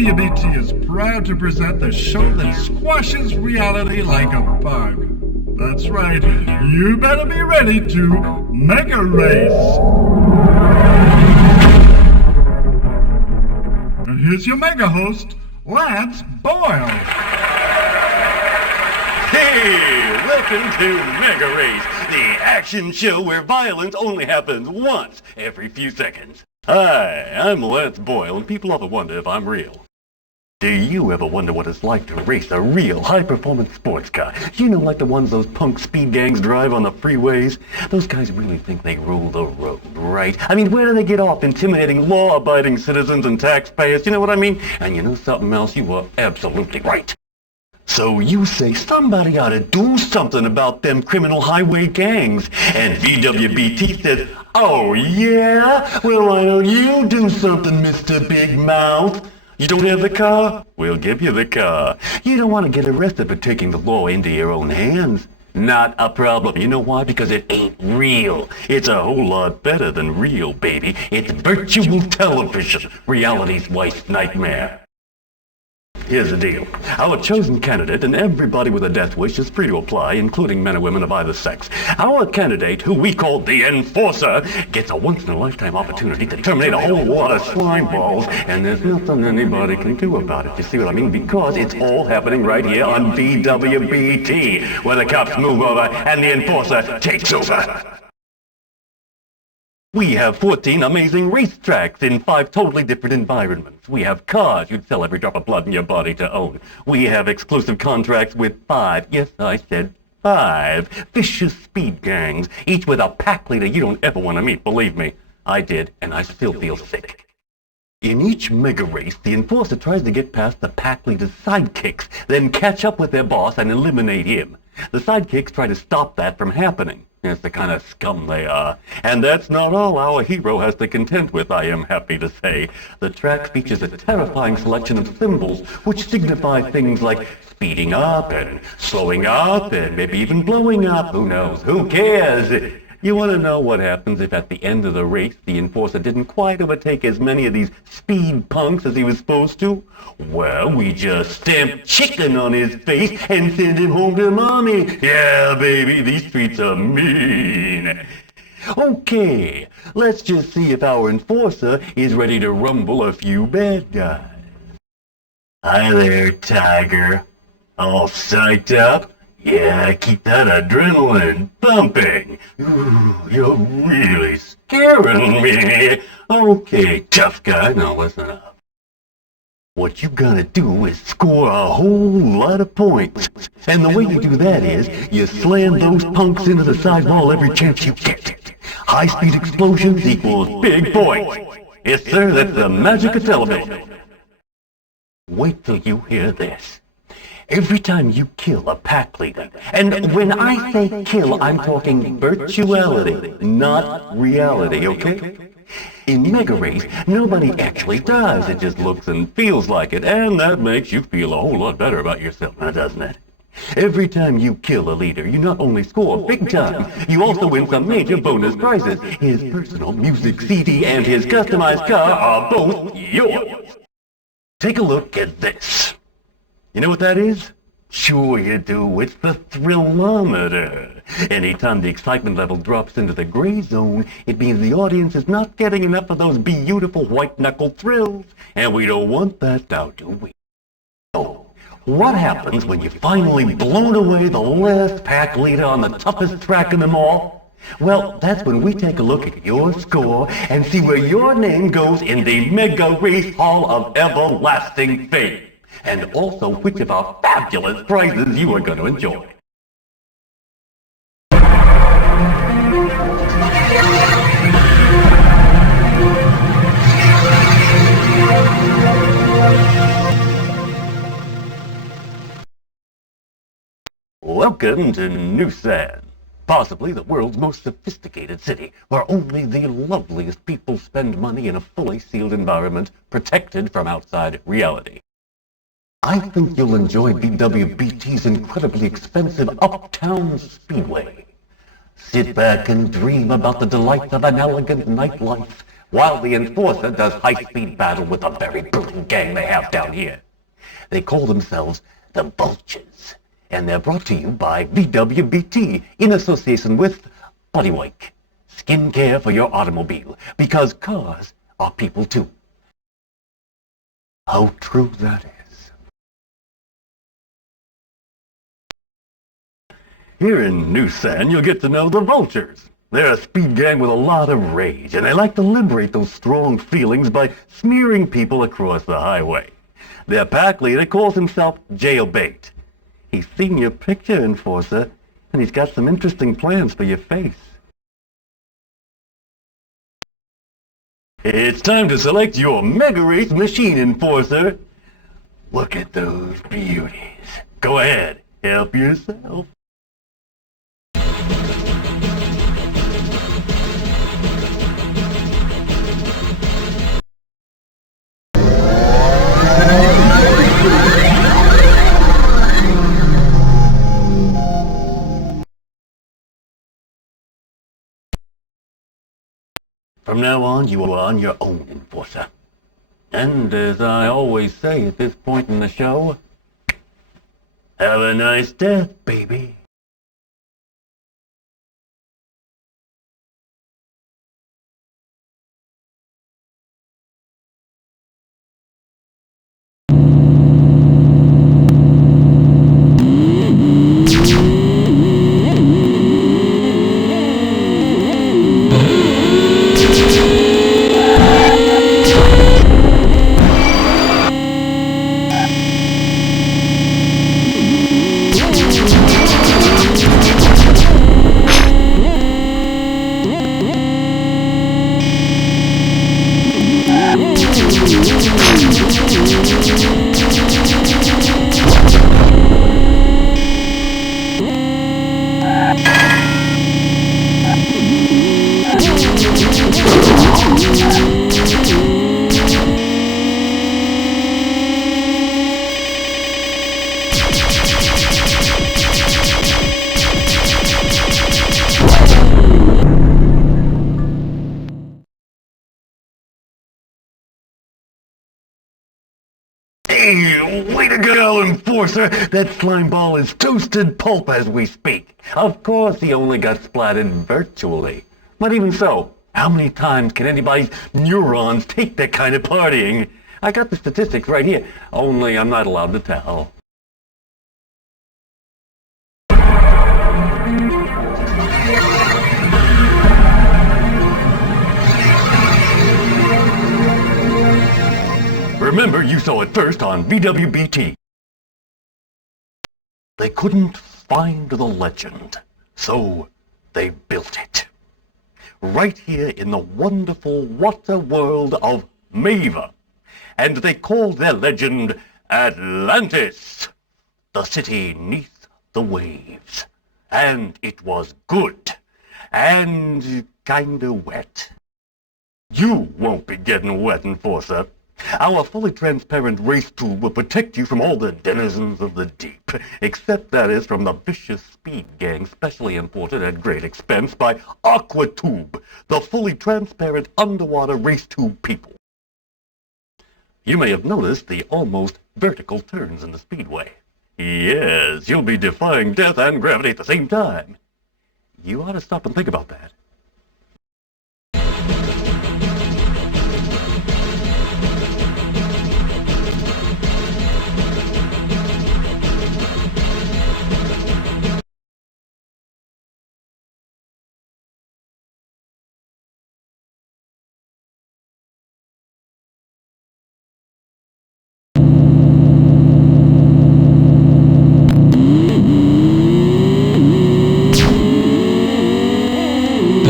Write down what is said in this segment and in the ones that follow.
VWBT is proud to present the show that squashes reality like a bug. That's right, you better be ready to MegaRace. And here's your mega host, Lance Boyle. Hey, welcome to MegaRace, the action show where violence only happens once every few seconds. Hi, I'm Lance Boyle, and people often wonder if I'm real. Do you ever wonder what it's like to race a real high-performance sports car? You know, like the ones those punk speed gangs drive on the freeways? Those guys really think they rule the road, right? I mean, where do they get off intimidating law-abiding citizens and taxpayers? You know what I mean? And you know something else? You were absolutely right. So you say somebody ought to do something about them criminal highway gangs. And VWBT says, oh yeah? Well, why don't you do something, Mr. Big Mouth? You don't have the car? We'll give you the car. You don't want to get arrested for taking the law into your own hands. Not a problem. You know why? Because it ain't real. It's a whole lot better than real, baby. It's virtual television, reality's worst nightmare. Here's the deal. Our chosen candidate, and everybody with a death wish, is free to apply, including men and women of either sex. Our candidate, who we call the Enforcer, gets a once-in-a-lifetime opportunity to terminate a whole lot of slime balls, and there's nothing anybody can do about it. You see what I mean? Because it's all happening right here on VWBT, where the cops move over and the Enforcer takes over. We have 14 amazing racetracks in 5 totally different environments. We have cars you'd sell every drop of blood in your body to own. We have exclusive contracts with 5, yes, I said 5, vicious speed gangs, each with a pack leader you don't ever want to meet, believe me. I did, and I still feel sick. In each mega race, the Enforcer tries to get past the pack leader's sidekicks, then catch up with their boss and eliminate him. The sidekicks try to stop that from happening. It's the kind of scum they are. And that's not all our hero has to contend with, I am happy to say. The track features a terrifying selection of symbols, which signify things like speeding up and slowing up and maybe even blowing up. Who knows? Who cares? You want to know what happens if at the end of the race the Enforcer didn't quite overtake as many of these speed punks as he was supposed to? Well, we just stamp chicken on his face and send him home to mommy. Yeah, baby, these streets are mean. Okay, let's just see if our Enforcer is ready to rumble a few bad guys. Hi there, Tiger. All psyched up? Yeah, keep that adrenaline pumping. Ooh, you're really scaring me. Okay, tough guy, now listen up. What you gotta do is score a whole lot of points. And the way you do that is, you slam those punks into the sidewall every chance you get. High-speed explosions equals big points. Yes, sir, that's the magic of television. Wait till you hear this. Every time you kill a pack leader, and when I say kill, I'm talking virtuality, not reality, okay? In MegaRace, nobody actually dies, it just looks and feels like it, and that makes you feel a whole lot better about yourself, now doesn't it? Every time you kill a leader, you not only score big time, you also win some major bonus prizes. His personal music CD and his customized car are both yours. Take a look at this. You know what that is? Sure you do. It's the thrillometer. Anytime the excitement level drops into the gray zone, it means the audience is not getting enough of those beautiful white-knuckle thrills. And we don't want that now, do we? So, what happens when you've finally blown away the last pack leader on the toughest track in them all? Well, that's when we take a look at your score and see where your name goes in the MegaRace Hall of Everlasting Fame. And also which of our fabulous prizes you are going to enjoy. Welcome to Noosan, possibly the world's most sophisticated city, where only the loveliest people spend money in a fully sealed environment, protected from outside reality. I think you'll enjoy VWBT's incredibly expensive Uptown Speedway. Sit back and dream about the delights of an elegant nightlife while the Enforcer does high-speed battle with a very brutal gang they have down here. They call themselves the Vultures, and they're brought to you by VWBT in association with Bodywake, skincare for your automobile, because cars are people too. How true that is. Here in New San, you'll get to know the Vultures. They're a speed gang with a lot of rage, and they like to liberate those strong feelings by smearing people across the highway. Their pack leader calls himself Jailbait. He's seen your picture, Enforcer, and he's got some interesting plans for your face. It's time to select your MegaRace machine, Enforcer. Look at those beauties. Go ahead, help yourself. From now on, you are on your own, Enforcer. And as I always say at this point in the show, have a nice death, baby. Hey, way to go, Enforcer! That slime ball is toasted pulp as we speak. Of course he only got splatted virtually. But even so, how many times can anybody's neurons take that kind of partying? I got the statistics right here, only I'm not allowed to tell. Remember, you saw it first on VWBT. They couldn't find the legend, so they built it. Right here in the wonderful water world of Mava. And they called their legend Atlantis, the city neath the waves. And it was good, and kinda wet. You won't be getting wet, Enforcer. Our fully transparent race tube will protect you from all the denizens of the deep, except that is from the vicious speed gang specially imported at great expense by Aqua Tube, the fully transparent underwater race tube people. You may have noticed the almost vertical turns in the speedway. Yes, you'll be defying death and gravity at the same time. You ought to stop and think about that.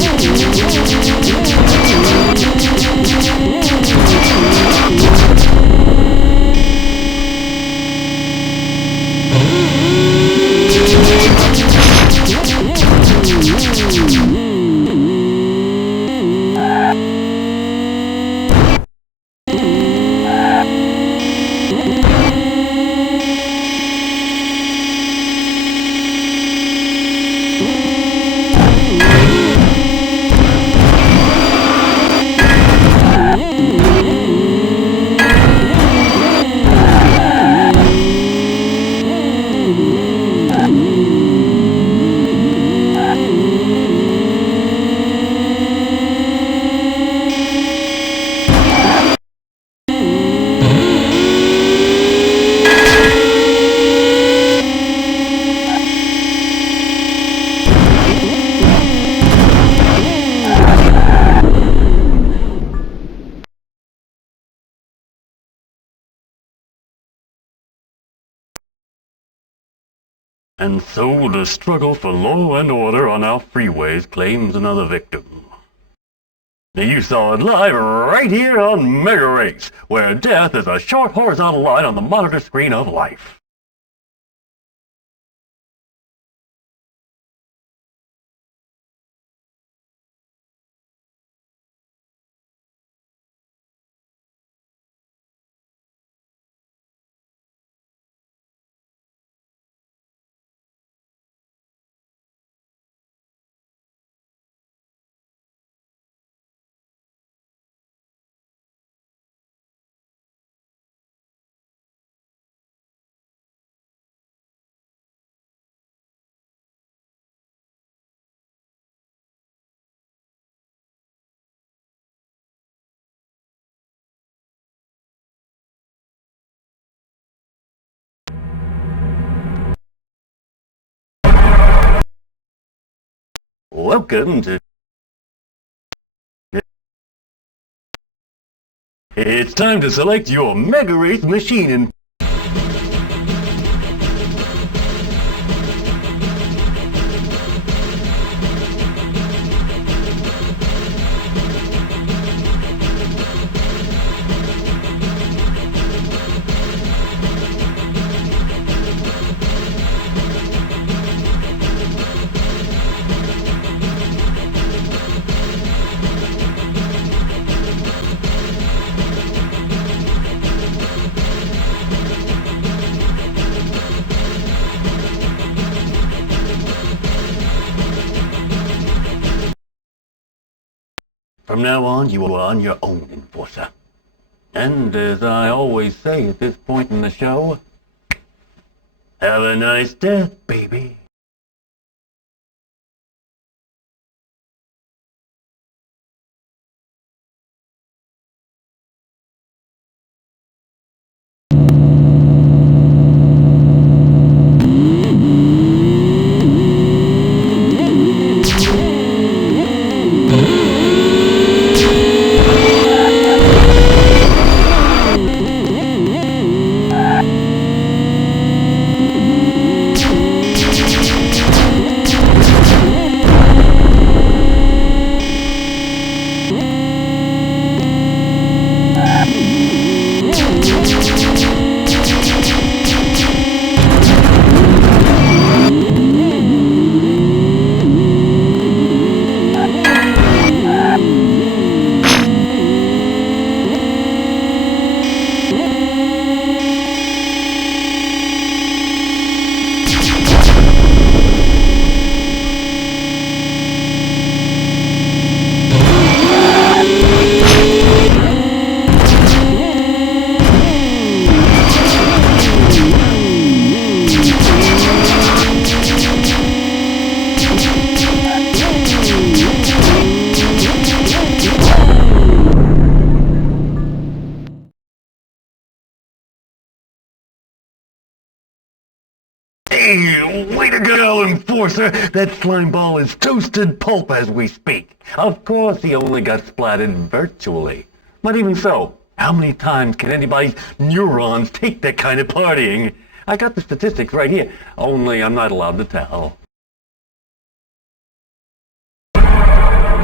And so the struggle for law and order on our freeways claims another victim. You saw it live right here on MegaRace, where death is a short horizontal line on the monitor screen of life. Welcome to... It's time to select your MegaRace machine and... From now on, you are on your own, Enforcer. And as I always say at this point in the show, have a nice death, baby. Hey, way to go, Enforcer! That slime ball is toasted pulp as we speak. Of course he only got splatted virtually. But even so, how many times can anybody's neurons take that kind of partying? I got the statistics right here, only I'm not allowed to tell.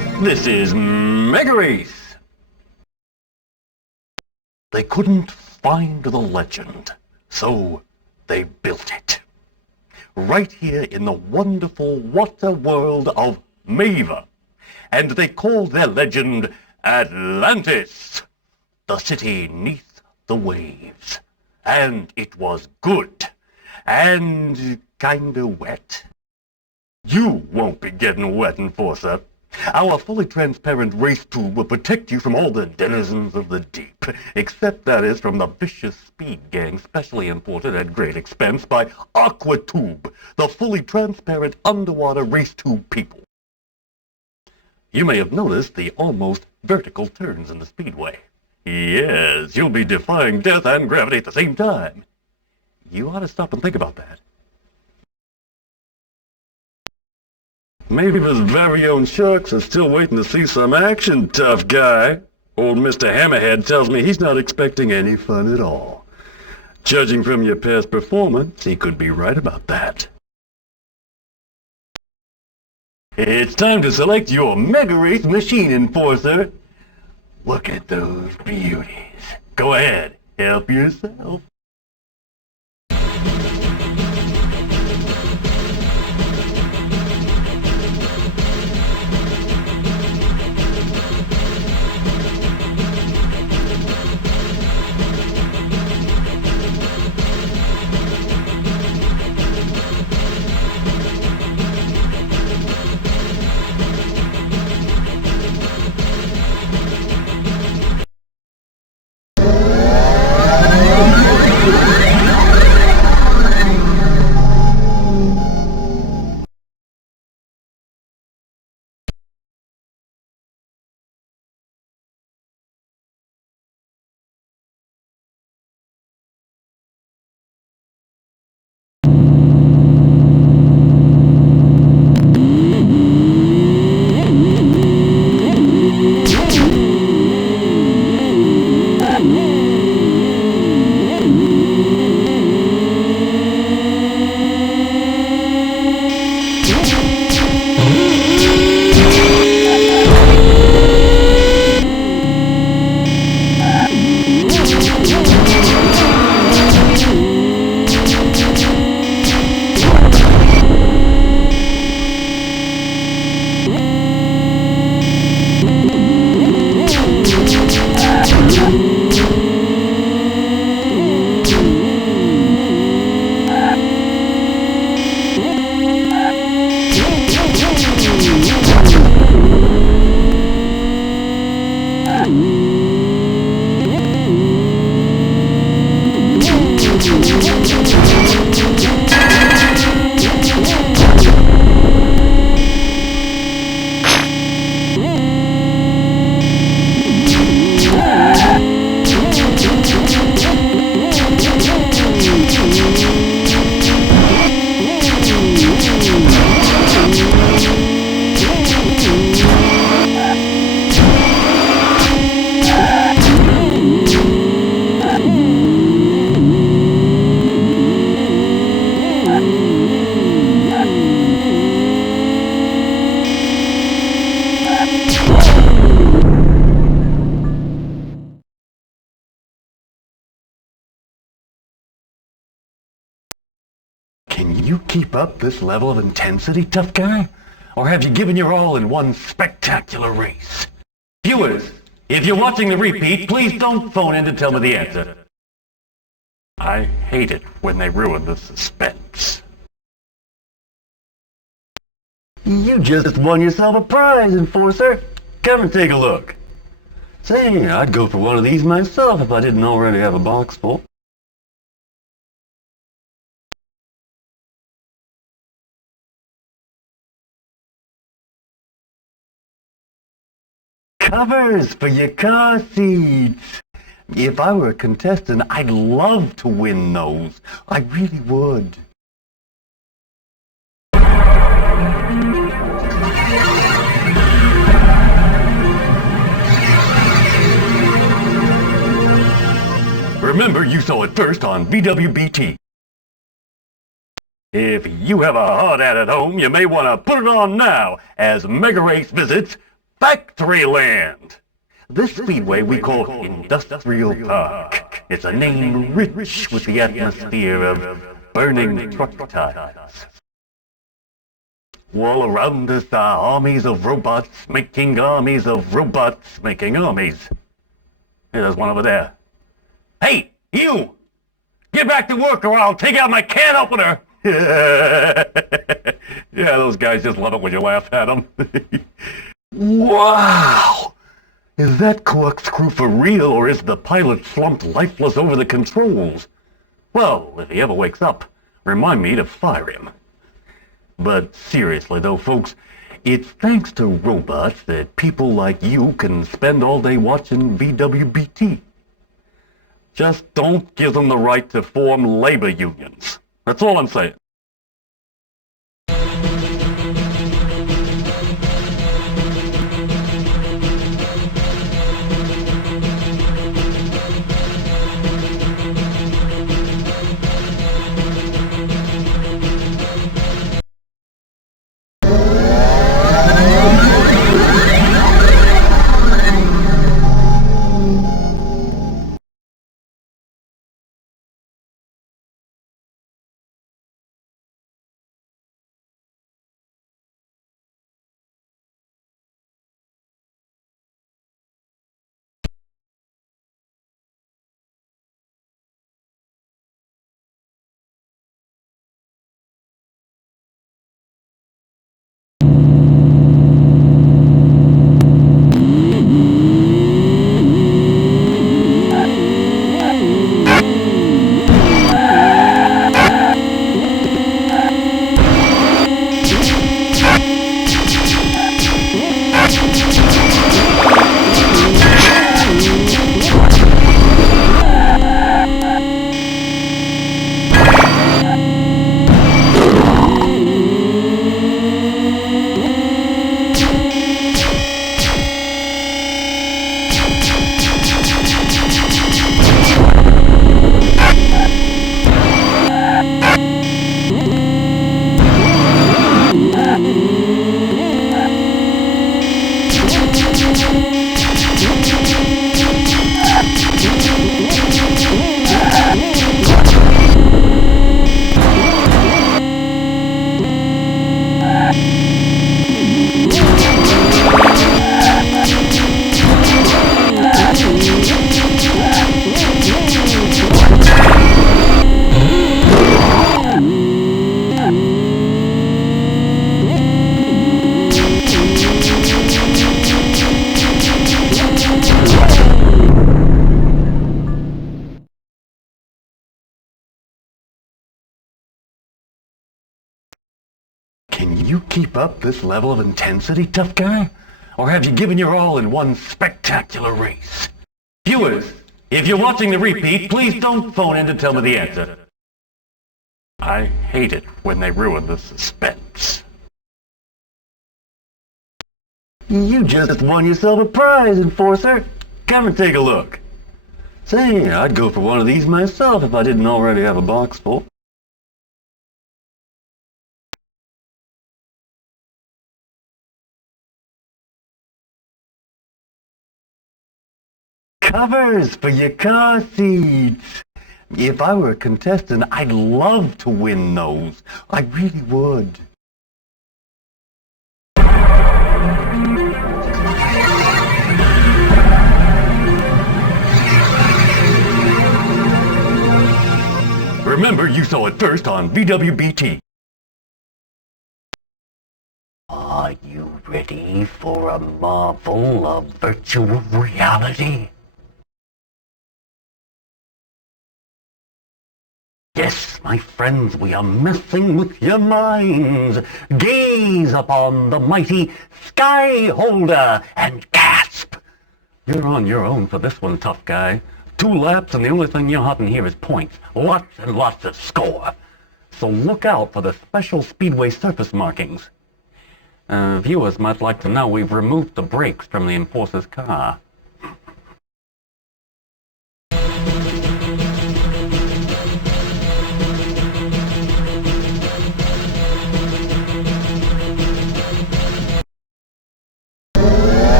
This is MegaRace. They couldn't find the legend, so they built it. Right here in the wonderful water world of Mava. And they called their legend Atlantis, the city neath the waves. And it was good, and kinda wet. You won't be getting wet, Enforcer. Our fully transparent race tube will protect you from all the denizens of the deep, except that is from the vicious speed gang specially imported at great expense by AquaTube, the fully transparent underwater race tube people. You may have noticed the almost vertical turns in the speedway. Yes, you'll be defying death and gravity at the same time. You ought to stop and think about that. Maybe his very own sharks are still waiting to see some action, tough guy. Old Mr. Hammerhead tells me he's not expecting any fun at all. Judging from your past performance, he could be right about that. It's time to select your MegaRace machine, Enforcer. Look at those beauties. Go ahead, help yourself. Can you keep up this level of intensity, tough guy? Or have you given your all in one spectacular race? Viewers, if you're watching the repeat, please don't phone in to tell me the answer. I hate it when they ruin the suspense. You just won yourself a prize, Enforcer. Come and take a look. Say, I'd go for one of these myself if I didn't already have a box full. Covers for your car seats. If I were a contestant, I'd love to win those. I really would. Remember, you saw it first on VWBT. If you have a hot ad at home, you may want to put it on now as MegaRace visits Factoryland. This speedway we call Industrial Park. It's a name rich with the atmosphere of burning truck tires. All around us are armies of robots making armies of robots making armies. Hey, there's one over there. Hey, you! Get back to work or I'll take out my can opener! Yeah, those guys just love it when you laugh at them. Wow! Is that corkscrew for real, or is the pilot slumped lifeless over the controls? Well, if he ever wakes up, remind me to fire him. But seriously though, folks, it's thanks to robots that people like you can spend all day watching VWBT. Just don't give them the right to form labor unions. That's all I'm saying. Can you keep up this level of intensity, tough guy? Or have you given your all in one spectacular race? Viewers, if you're watching the repeat, please don't phone in to tell me the answer. I hate it when they ruin the suspense. You just won yourself a prize, Enforcer. Come and take a look. Say, I'd go for one of these myself if I didn't already have a box full. Covers for your car seats. If I were a contestant, I'd love to win those. I really would. Remember, you saw it first on VWBT. Are you ready for a marvel of virtual reality? Yes, my friends, we are messing with your minds. Gaze upon the mighty Sky Holder and gasp. You're on your own for this one, tough guy. 2 laps and the only thing you're hunting here is points. Lots and lots of score. So look out for the special speedway surface markings. Viewers might like to know we've removed the brakes from the Enforcer's car.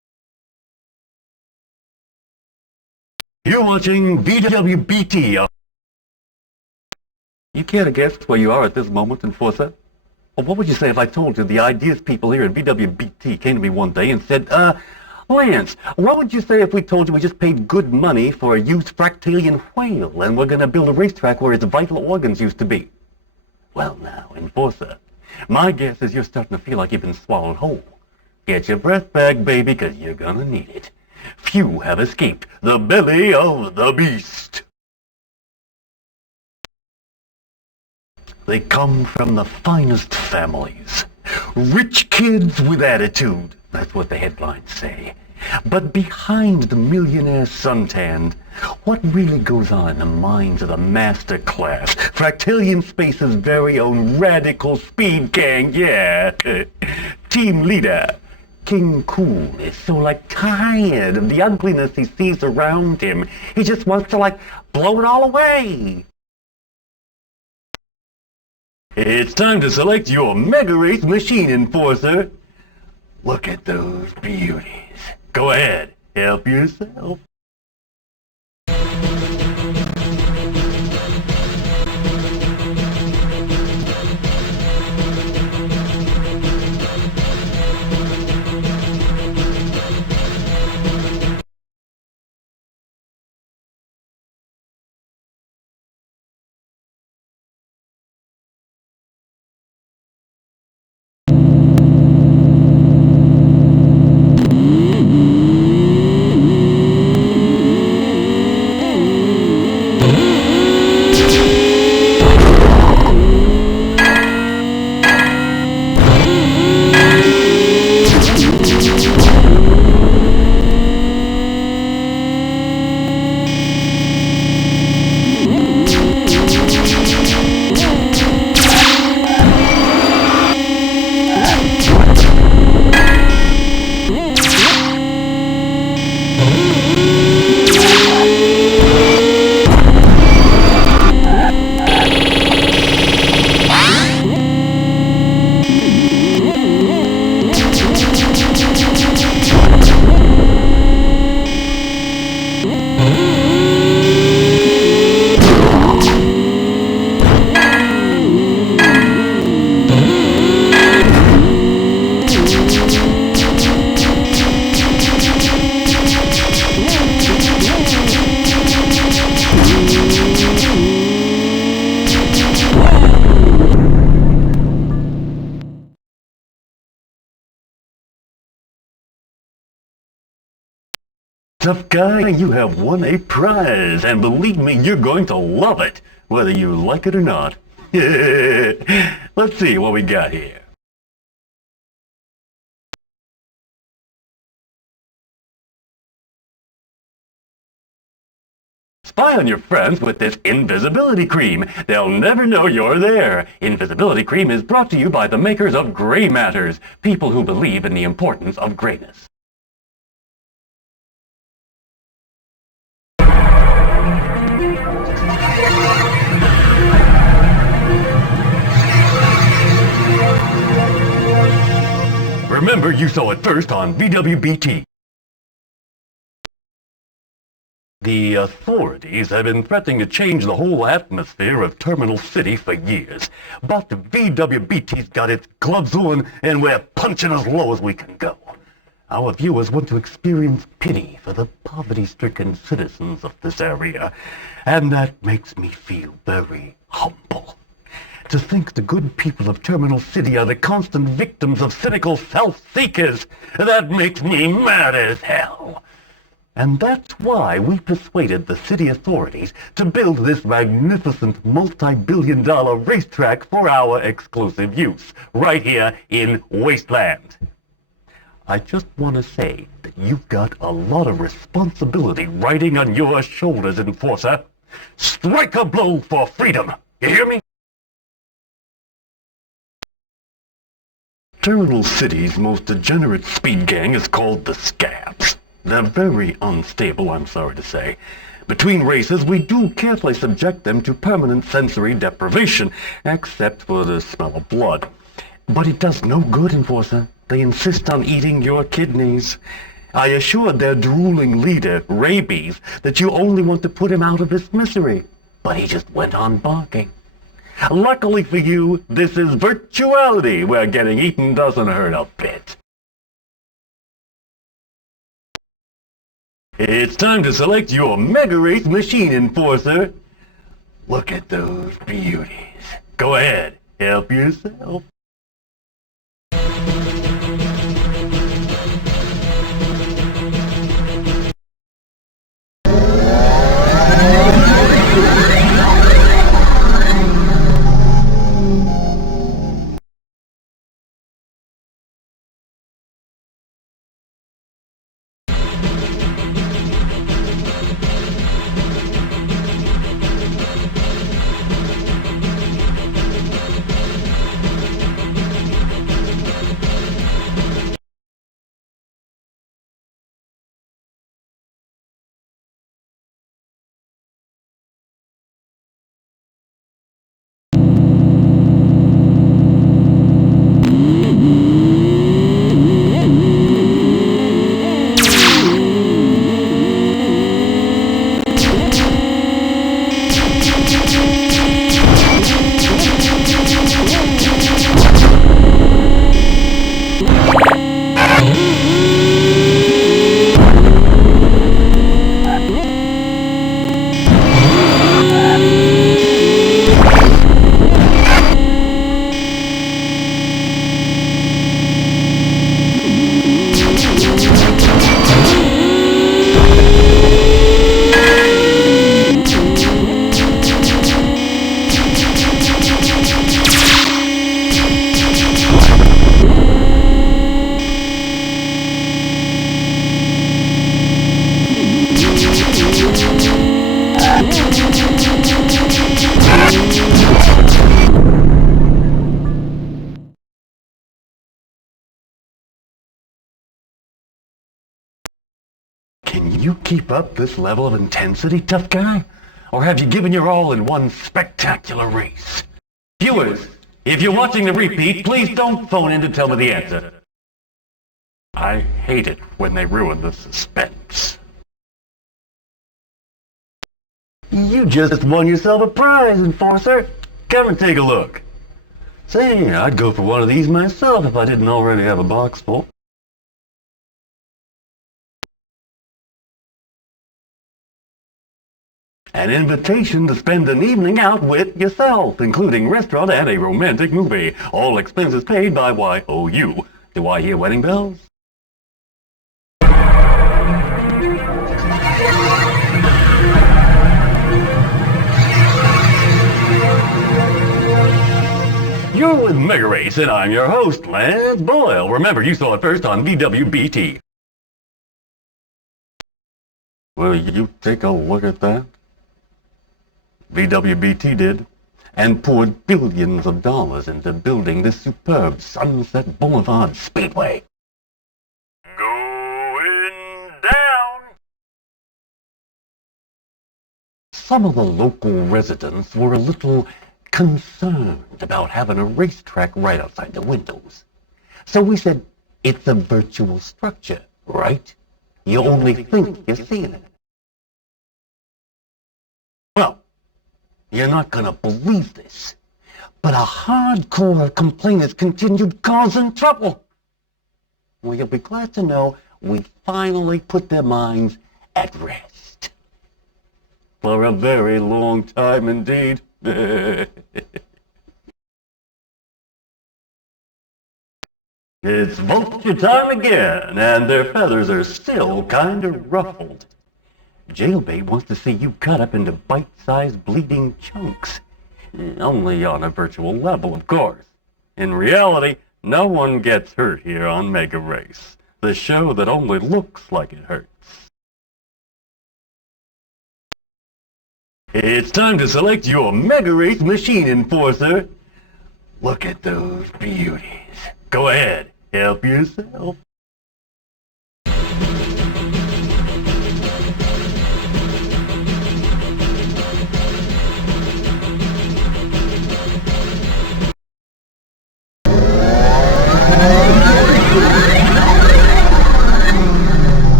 You're watching VWBT. You care to guess where you are at this moment, Enforcer? Or what would you say if I told you the ideas people here at VWBT came to me one day and said, Lance, what would you say if we told you we just paid good money for a used fractalian whale and we're going to build a racetrack where its vital organs used to be? Well now, Enforcer, my guess is you're starting to feel like you've been swallowed whole. Get your breath back, baby, 'cause you're gonna need it. Few have escaped the belly of the beast. They come from the finest families. Rich kids with attitude, that's what the headlines say. But behind the millionaire suntanned, what really goes on in the minds of the master class, Fractalian Space's very own radical speed gang, yeah. Team leader, King Cool, is so tired of the ugliness he sees around him. He just wants to blow it all away. It's time to select your MegaRace machine, Enforcer. Look at those beauties. Go ahead, help yourself. Tough guy, you have won a prize, and believe me, you're going to love it, whether you like it or not. Let's see what we got here. Spy on your friends with this invisibility cream. They'll never know you're there. Invisibility cream is brought to you by the makers of Gray Matters, people who believe in the importance of grayness. Remember, you saw it first on VWBT. The authorities have been threatening to change the whole atmosphere of Terminal City for years. But VWBT's got its gloves on, and we're punching as low as we can go. Our viewers want to experience pity for the poverty-stricken citizens of this area, and that makes me feel very humble. To think the good people of Terminal City are the constant victims of cynical self-seekers, that makes me mad as hell. And that's why we persuaded the city authorities to build this magnificent multi-billion-dollar racetrack for our exclusive use, right here in Wasteland. I just want to say that you've got a lot of responsibility riding on your shoulders, Enforcer. Strike a blow for freedom, you hear me? Terminal City's most degenerate speed gang is called the Scabs. They're very unstable, I'm sorry to say. Between races, we do carefully subject them to permanent sensory deprivation, except for the smell of blood. But it does no good, Enforcer. They insist on eating your kidneys. I assured their drooling leader, Rabies, that you only want to put him out of his misery, but he just went on barking. Luckily for you, this is virtuality, where getting eaten doesn't hurt a bit. It's time to select your MegaRace machine enforcer. Look at those beauties. Go ahead, help yourself. Can you keep up this level of intensity, tough guy? Or have you given your all in one spectacular race? Viewers, if you're watching the repeat, please don't phone in to tell me the answer. I hate it when they ruin the suspense. You just won yourself a prize, Enforcer. Come and take a look. Say, I'd go for one of these myself if I didn't already have a box full. An invitation to spend an evening out with yourself, including restaurant and a romantic movie. All expenses paid by YOU. Do I hear wedding bells? You're with MegaRace, and I'm your host, Lance Boyle. Remember, you saw it first on VWBT. Will you take a look at that? VWBT did, and poured billions of dollars into building this superb Sunset Boulevard Speedway. Going down! Some of the local residents were a little concerned about having a racetrack right outside the windows. So we said, it's a virtual structure, right? You only think you're seeing it. Well, you're not gonna believe this, but a hardcore complainant continued causing trouble. Well, you'll be glad to know we finally put their minds at rest. For a very long time indeed. It's vulture time again, and their feathers are still kind of ruffled. Jailbait wants to see you cut up into bite-sized bleeding chunks. Only on a virtual level, of course. In reality, no one gets hurt here on MegaRace, the show that only looks like it hurts. It's time to select your MegaRace machine enforcer. Look at those beauties. Go ahead, help yourself.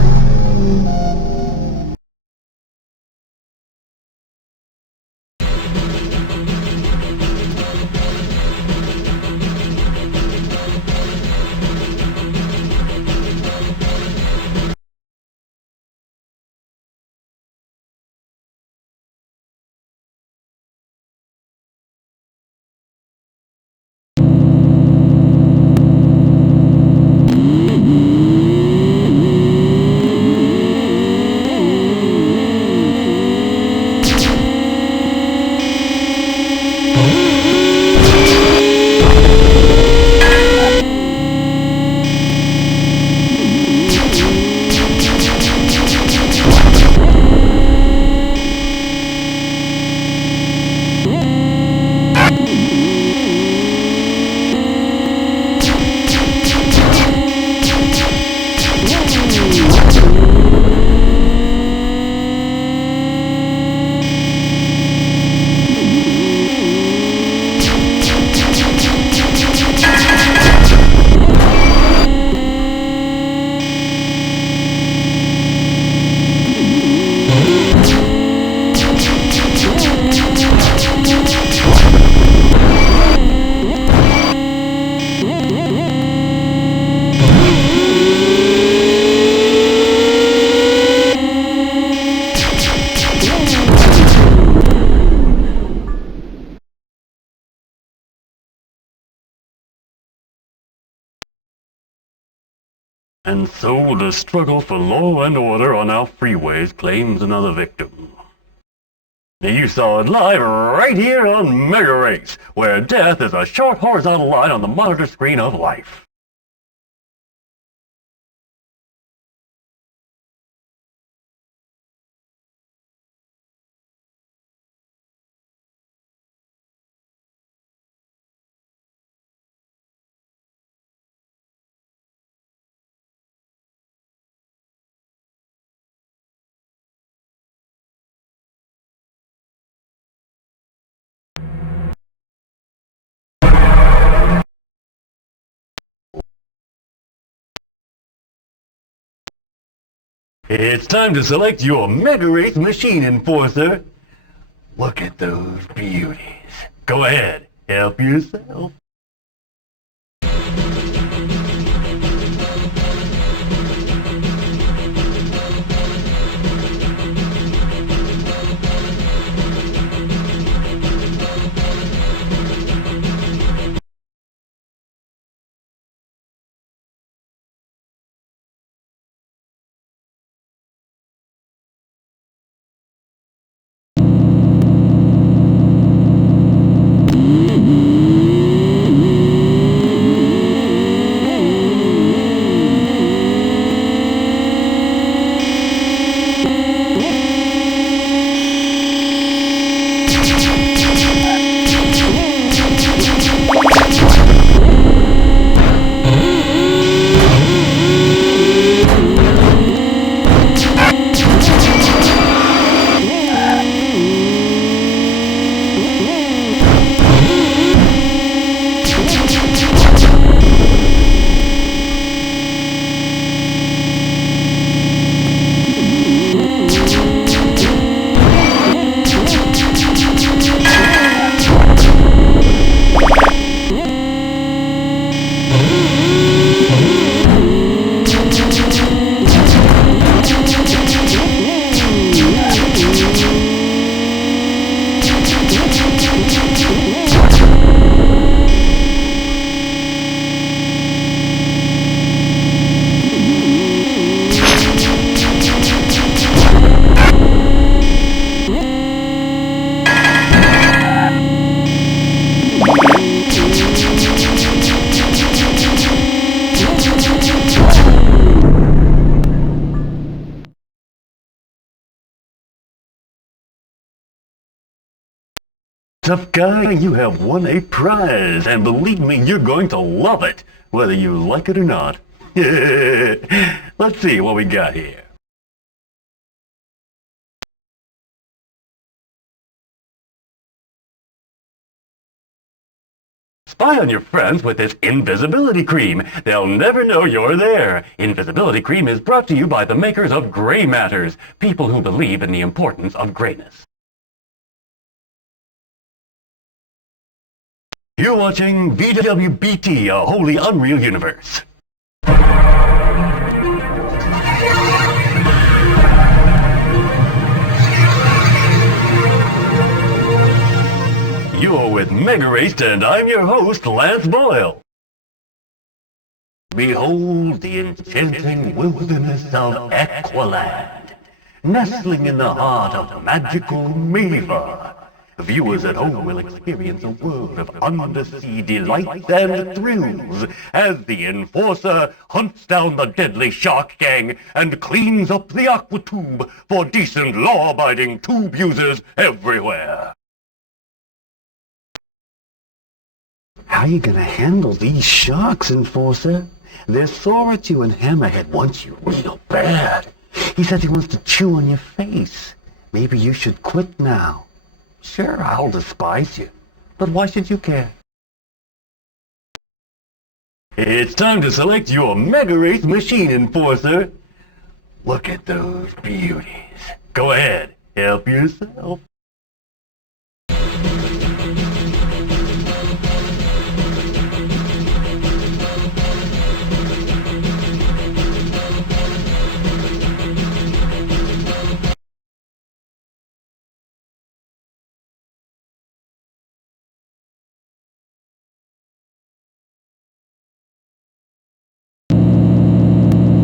And so the struggle for law and order on our freeways claims another victim. You saw it live right here on MegaRace, where death is a short horizontal line on the monitor screen of life. It's time to select your MegaRace machine enforcer. Look at those beauties. Go ahead, help yourself. Tough guy, you have won a prize, and believe me, you're going to love it, whether you like it or not. Let's see what we got here. Spy on your friends with this invisibility cream. They'll never know you're there. Invisibility cream is brought to you by the makers of Gray Matters, people who believe in the importance of grayness. You're watching VWBT, a wholly unreal universe. You're with MegaRace, and I'm your host, Lance Boyle. Behold the enchanting wilderness of Equiland, nestling in the heart of magical Meva. Viewers at home will experience a world of undersea delights and thrills as the Enforcer hunts down the deadly shark gang and cleans up the aqua tube for decent, law-abiding tube users everywhere. How you gonna handle these sharks, Enforcer? They're sore at you and Hammerhead wants you real bad. He says he wants to chew on your face. Maybe you should quit now. Sure, I'll despise you, but why should you care? It's time to select your MegaRace machine enforcer. Look at those beauties. Go ahead, help yourself.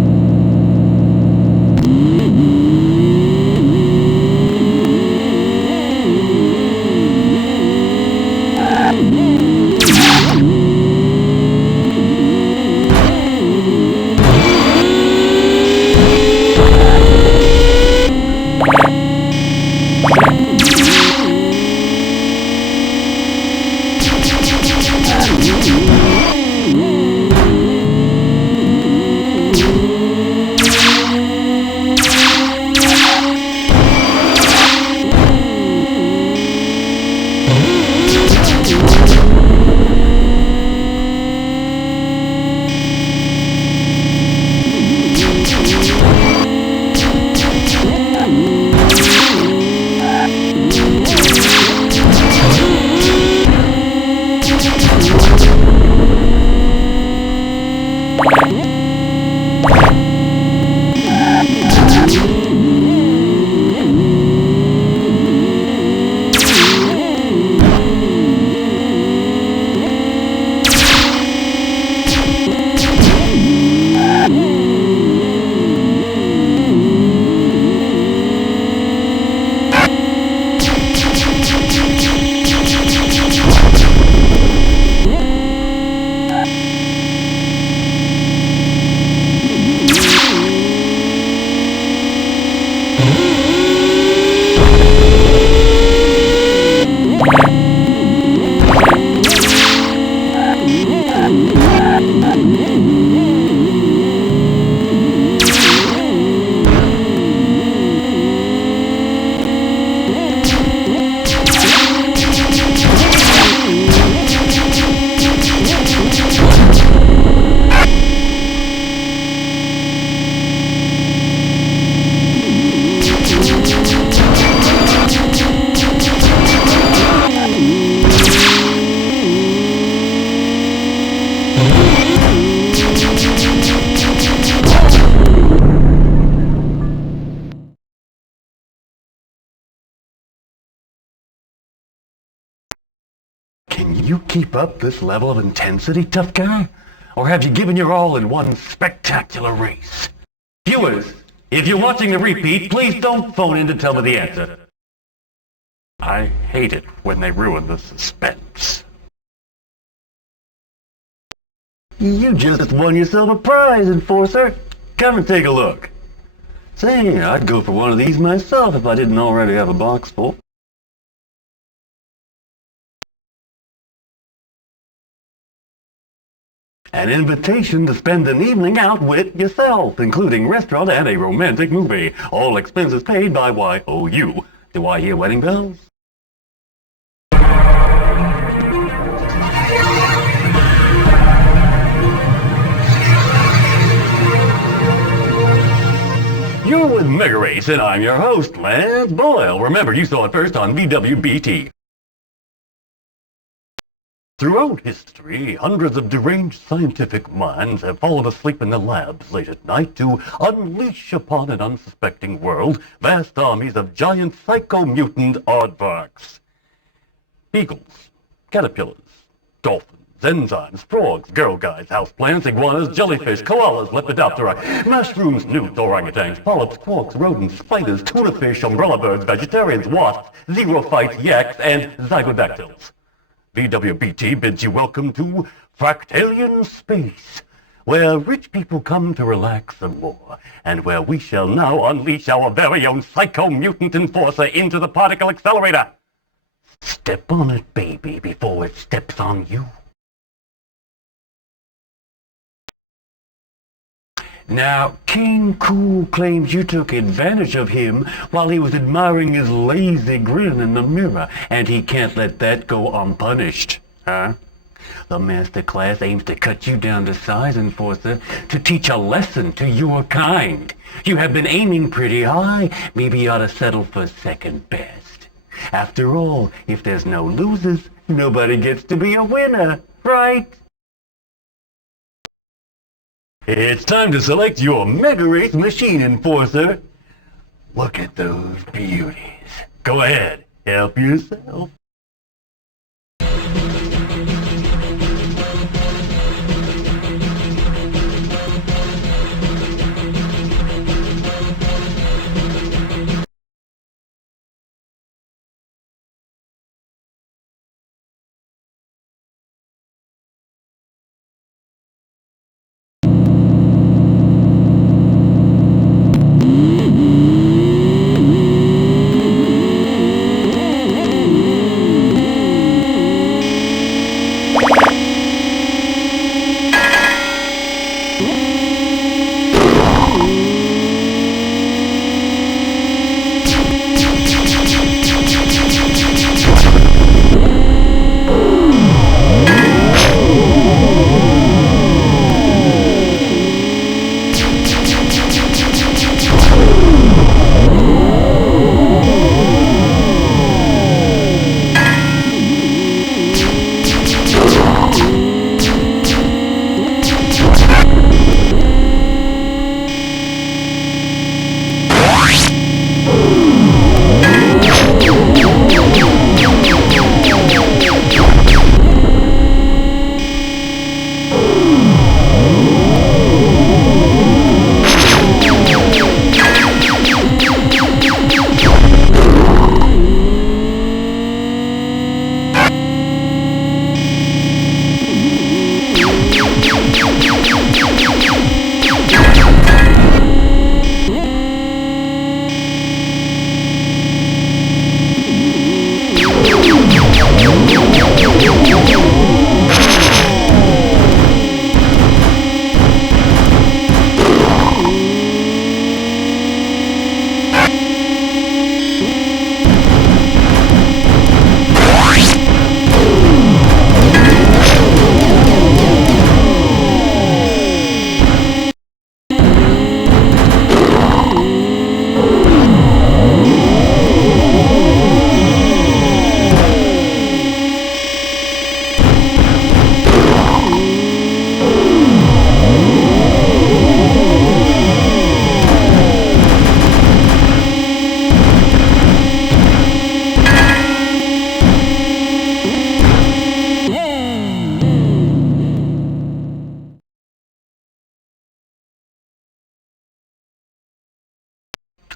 keep up this level of intensity, tough guy? Or have you given your all in one spectacular race? Viewers, if you're watching the repeat, please don't phone in to tell me the answer. I hate it when they ruin the suspense. You just won yourself a prize, Enforcer. Come and take a look. Say, I'd go for one of these myself if I didn't already have a box full. An invitation to spend an evening out with yourself, including restaurant and a romantic movie. All expenses paid by YOU. Do I hear wedding bells? You're with MegaRace, and I'm your host, Lance Boyle. Remember, you saw it first on VWBT. Throughout history, hundreds of deranged scientific minds have fallen asleep in their labs late at night to unleash upon an unsuspecting world vast armies of giant psycho-mutant aardvarks. Beagles, caterpillars, dolphins, enzymes, frogs, girl guides, houseplants, iguanas, jellyfish, koalas, lepidoptera, mushrooms, newts, orangutans, polyps, quarks, rodents, spiders, tuna fish, umbrella birds, vegetarians, wasps, xerophytes, yaks, and zygodactyls. VWBT bids you welcome to Fractalian Space, where rich people come to relax some more, and where we shall now unleash our very own psycho-mutant enforcer into the particle accelerator. Step on it, baby, before it steps on you. Now, King Cool claims you took advantage of him while he was admiring his lazy grin in the mirror, and he can't let that go unpunished, huh? The master class aims to cut you down to size, Enforcer, to teach a lesson to your kind. You have been aiming pretty high. Maybe you ought to settle for second best. After all, if there's no losers, nobody gets to be a winner, right? It's time to select your MegaRace machine, Enforcer. Look at those beauties. Go ahead, help yourself.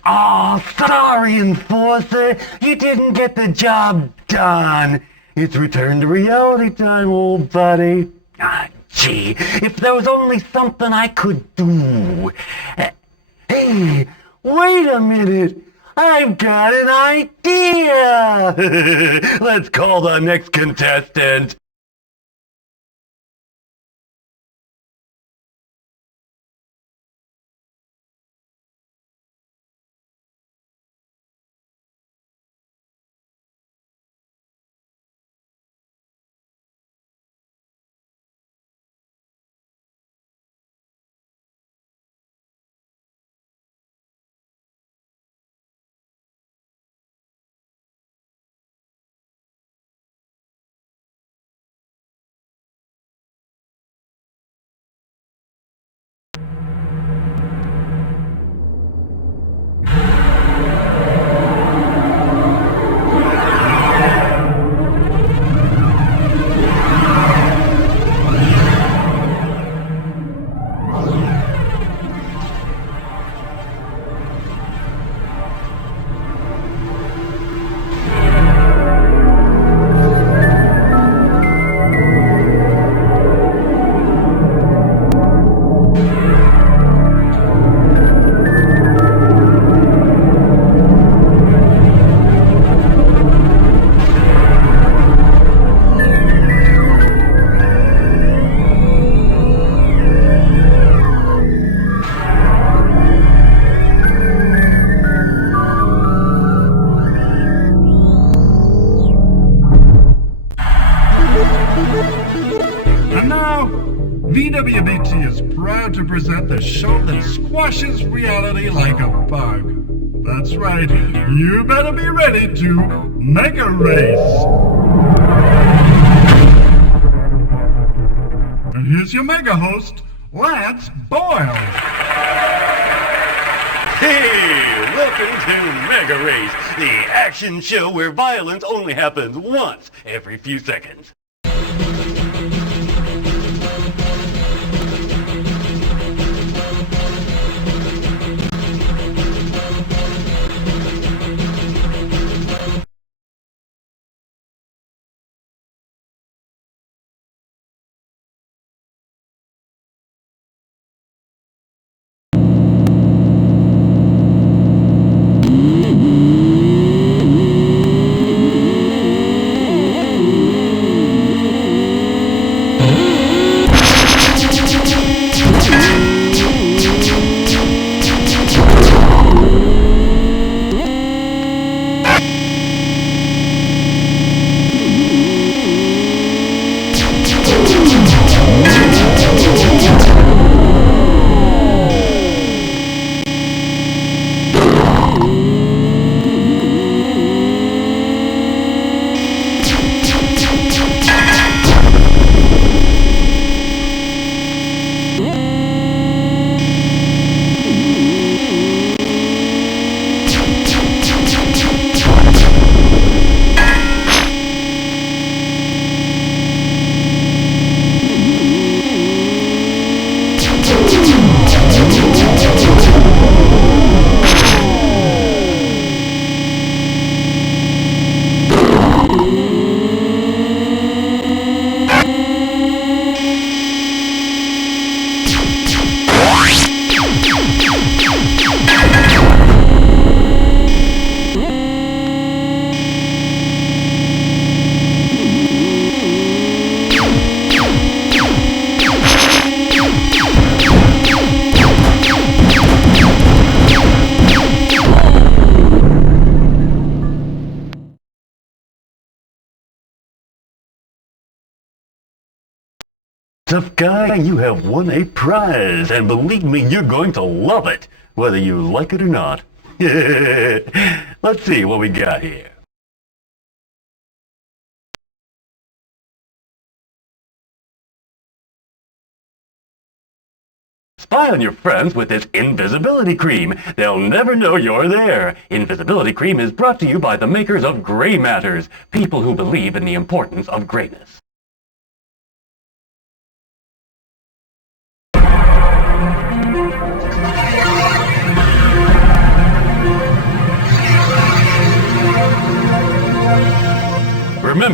Oh, sorry, Enforcer. You didn't get the job done. It's return to reality time, old buddy. Ah, gee, if there was only something I could do. Hey, wait a minute. I've got an idea. Let's call the next contestant. And now, VWBT is proud to present the show that squashes reality like a bug. That's right, you better be ready to MegaRace. And here's your mega host, Lance Boyle. Hey, welcome to MegaRace, the action show where violence only happens once every few seconds. Tough guy, you have won a prize, and believe me, you're going to love it, whether you like it or not. Let's see what we got here. Spy on your friends with this invisibility cream. They'll never know you're there. Invisibility cream is brought to you by the makers of Gray Matters, people who believe in the importance of grayness.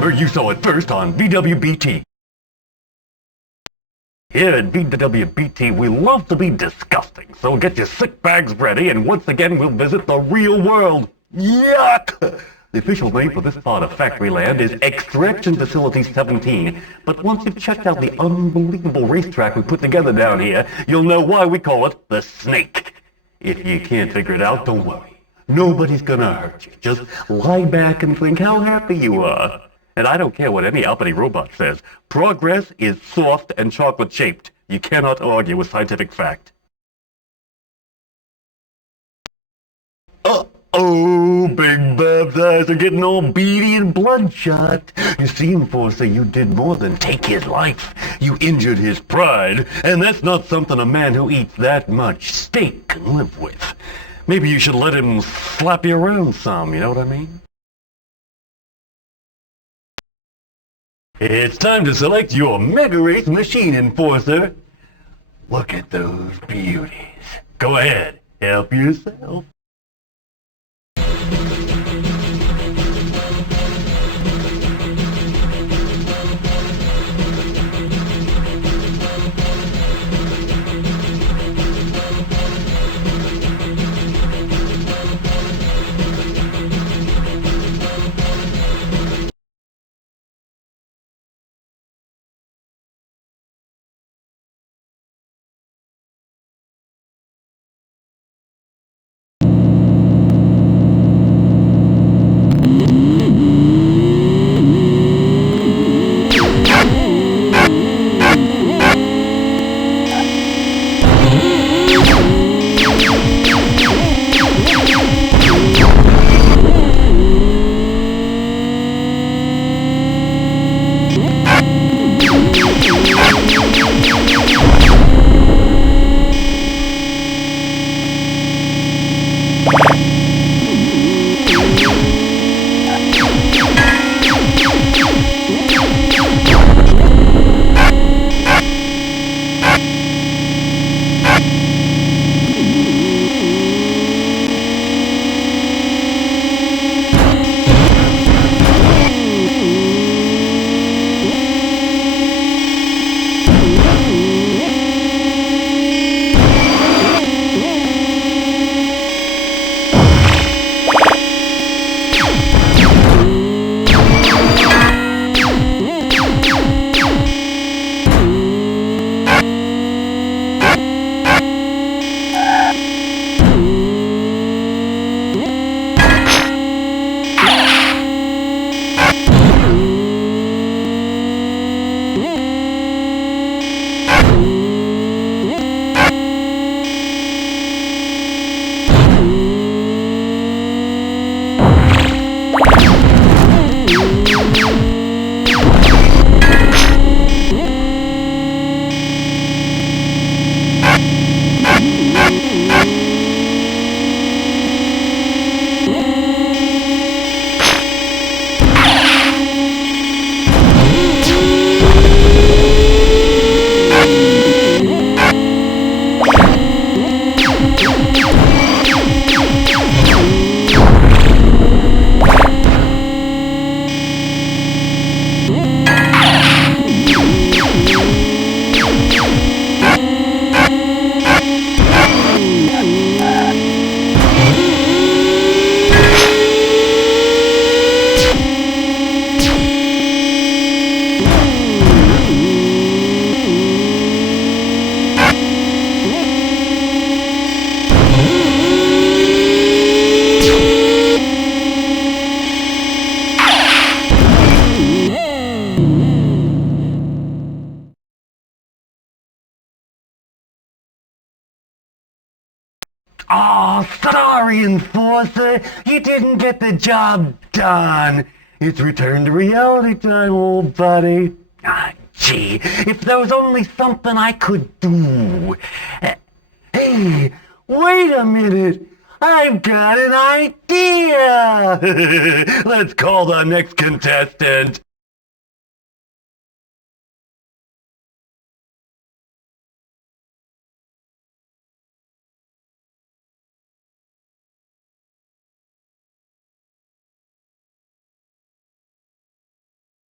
Remember, you saw it first on VWBT. Here at VWBT, we love to be disgusting, so get your sick bags ready, and once again we'll visit the real world. Yuck! The official name for this part of Factoryland is Extraction Facility 17, but once you've checked out the unbelievable racetrack we put together down here, you'll know why we call it the Snake. If you can't figure it out, don't worry. Nobody's gonna hurt you. Just lie back and think how happy you are. And I don't care what any uppity robot says. Progress is soft and chocolate-shaped. You cannot argue with scientific fact. Uh-oh, Big Bob's eyes are getting all beady and bloodshot. You see, Enforcer, you did more than take his life. You injured his pride, and that's not something a man who eats that much steak can live with. Maybe you should let him slap you around some, you know what I mean? It's time to select your MegaRace machine, Enforcer. Look at those beauties. Go ahead, help yourself. Oh, sorry, Enforcer. You didn't get the job done. It's return to reality time, old buddy. Ah, gee, if there was only something I could do. Hey, wait a minute. I've got an idea. Let's call the next contestant.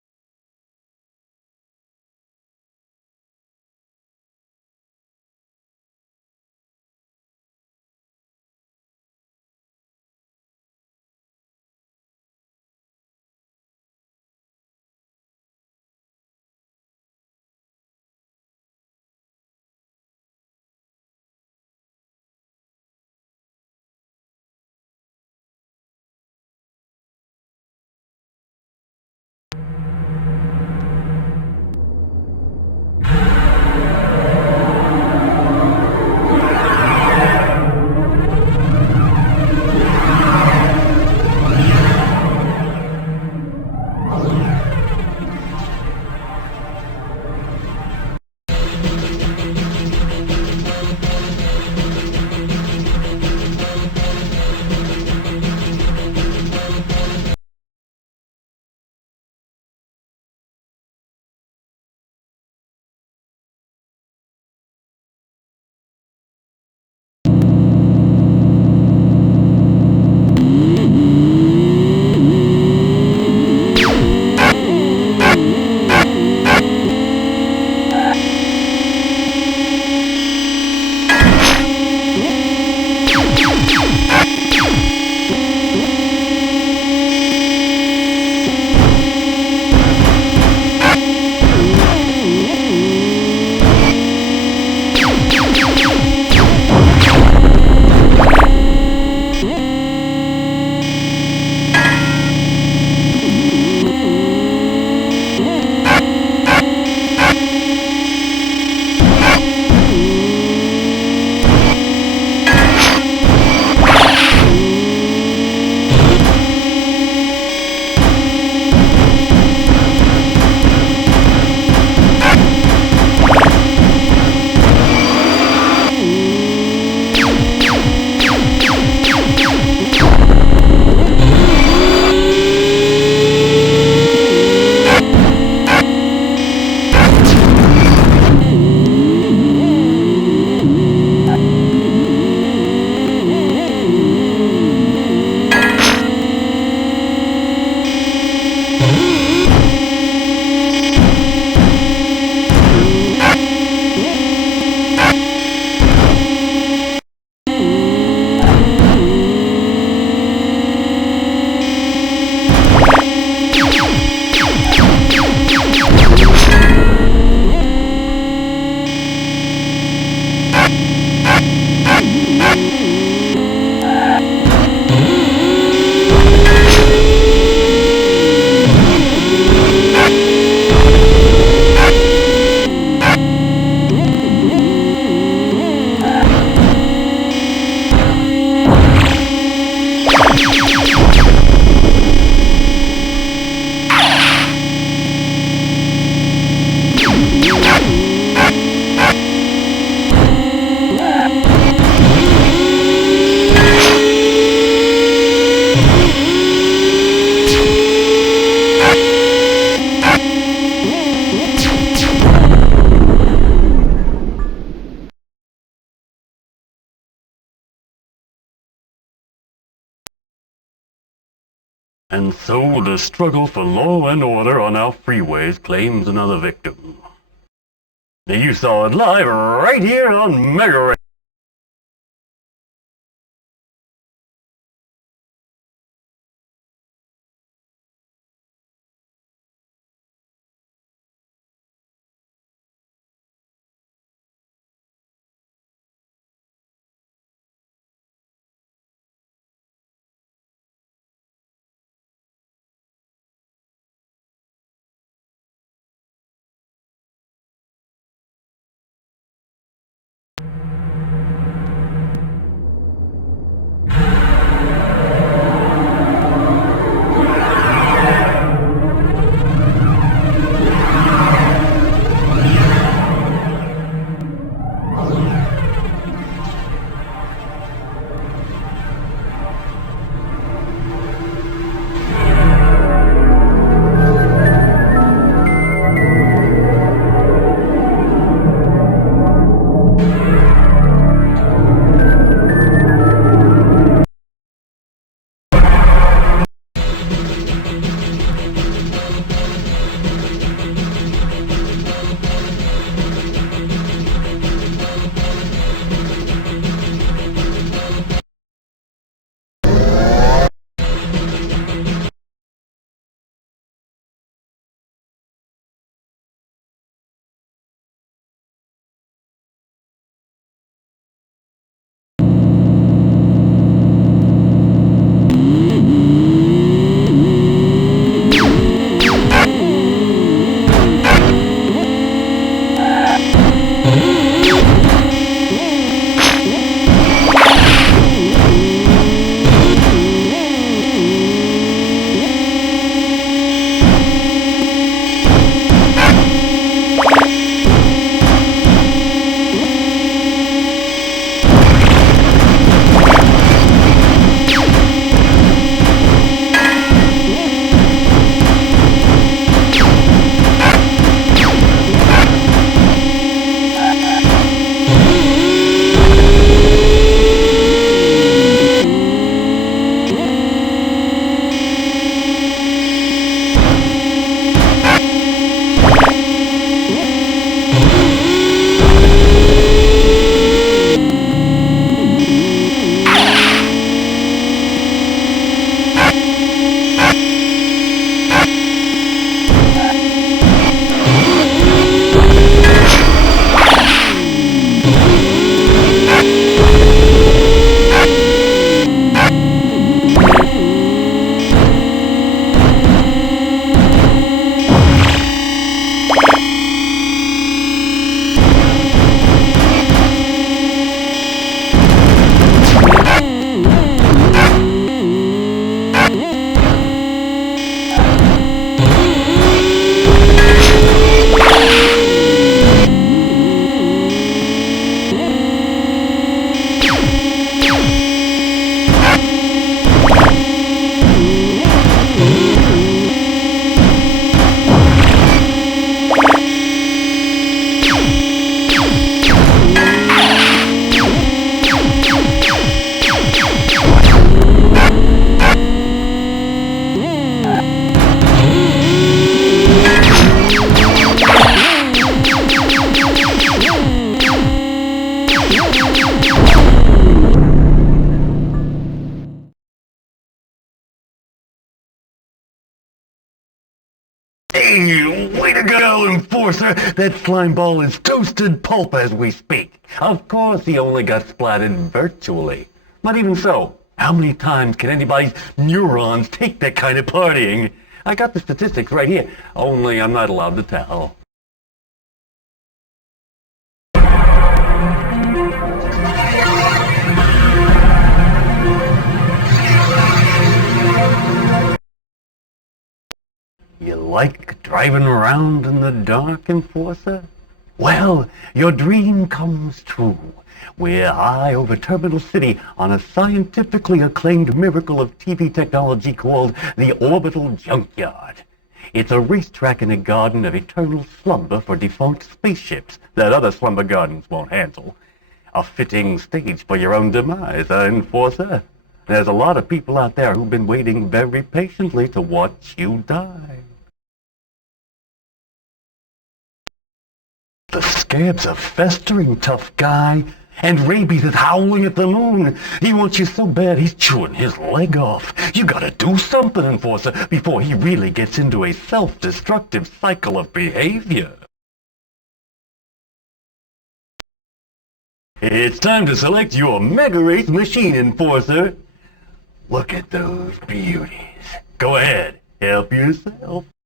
And so the struggle for law and order on our freeways claims another victim. You saw it live right here on MegaRace. Hey, way to go, Enforcer! That slime ball is toasted pulp as we speak. Of course he only got splattered virtually. But even so, how many times can anybody's neurons take that kind of partying? I got the statistics right here, only I'm not allowed to tell. You like driving around in the dark, Enforcer? Well, your dream comes true. We're high over Terminal City on a scientifically acclaimed miracle of TV technology called the Orbital Junkyard. It's a racetrack in a garden of eternal slumber for defunct spaceships that other slumber gardens won't handle. A fitting stage for your own demise, Enforcer. There's a lot of people out there who've been waiting very patiently to watch you die. The scab's a festering tough guy, and rabies is howling at the moon. He wants you so bad he's chewing his leg off. You gotta do something, Enforcer, before he really gets into a self-destructive cycle of behavior. It's time to select your MegaRace machine, Enforcer. Look at those beauties. Go ahead, help yourself.